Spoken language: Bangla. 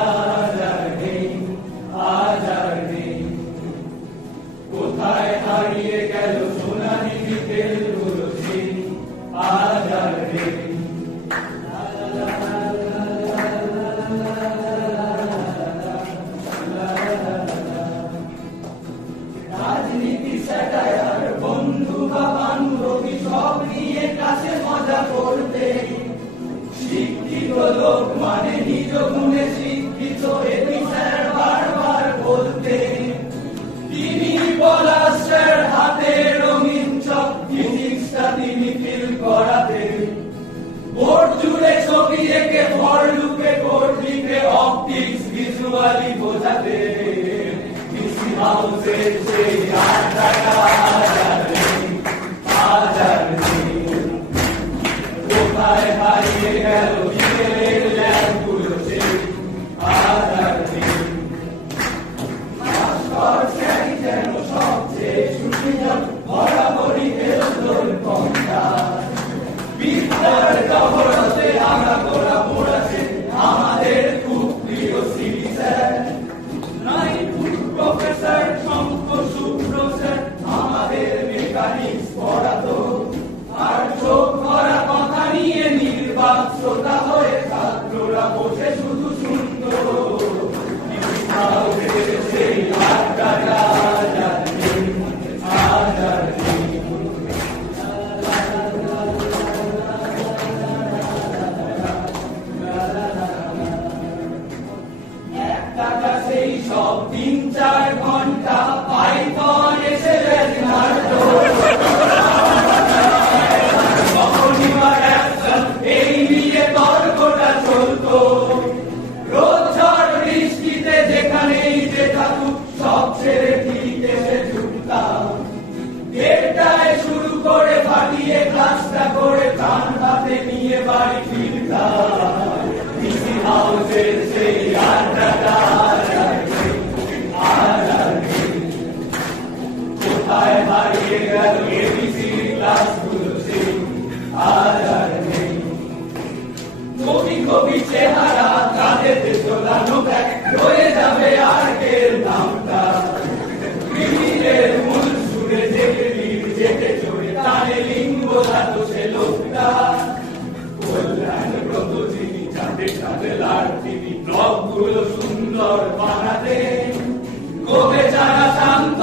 আজ আর নেই, আজ আর নেই। কোথায় হারিয়ে গেল সোনালি বিকেলগুলো সেই, আজ আর নেই। রাজনীতি স্যাটায়ার, বন্ধু বা বান্ধবী সব নিয়ে ক্লাসে মজা করতে, শিক্ষিত লোক মানে নিজ গুণে শিক্ষিত, এটি স্যার বারবার বলতে। তিনি পলাশের হাতে রঙিন চক, ফিজিক্সটা তিনি ফিল করাতে। বোর্ড জুড়ে ছবি এঁকে ভর লুকে কোড লিখে অপটিক্স ভিজুয়ালি বোঝাতে। ডিসি হাউসের সেই আড্ডাটা আজ আর নেই, আজ আর নেই। কোথায় হারিয়ে গেল বিকেলের ল্যাবগুলো সেই, আজ আর নেই। ভাস্কর স্যার যেন সবচেয়ে সুবিধা, বরাবরই এলোর কমটা। বিদ্যার জগতে আগাগোড়া পড়াছে আমাদের খুব প্রিয় সিবি স্যার। নাইটহুড প্রফেসর শঙ্খ শুভ্র স্যার আমাদের মেকানিক্স পড়াতো। আর চোখ ভরা কথা নিয়ে নির্বাক শ্রোতা হয়ে ছাত্ররা বসে শুধু শুনত। সেই আড্ডাটা আজ আর নেই, আজ আর নেই। একটা সেই সব ৩-৪ ঘন্টা পাইথন এসে মারতো। এই নিয়ে তর্কটা চলতো। রোদ ঝড় বৃষ্টিতে যেখানেই যে থাকুক সব ছেড়ে ঠিক এসে ঢুকতাম। দেড়টায় শুরু করে ফাটিয়ে ক্লাসটা করে প্রাণ হাতে নিয়ে বাড়ি ফিরতাম। ডিসি হাউসের সেই আড্ডাটা আজ আর নেই, আজ আর নেই। কোথায় হারিয়ে গেল এবিসি ক্লাসগুলো সেই, আজ আর নেই। কবি কবি চেহারা কাঁধেতে ঝোলানো ব্যাগ, রয়ে যাবে আর্টের নামটা। বিহিরের মূল সুরে জেগে লির জেগে চড়ে টানে লিঙ্গ বোঝাতো সে লোকটা। কল্যাণব্রত যিনি চাঁদে চাঁদেলার, তিনি ব্লগগুলো সুন্দর বানাতেন। কবে যারা শান্ত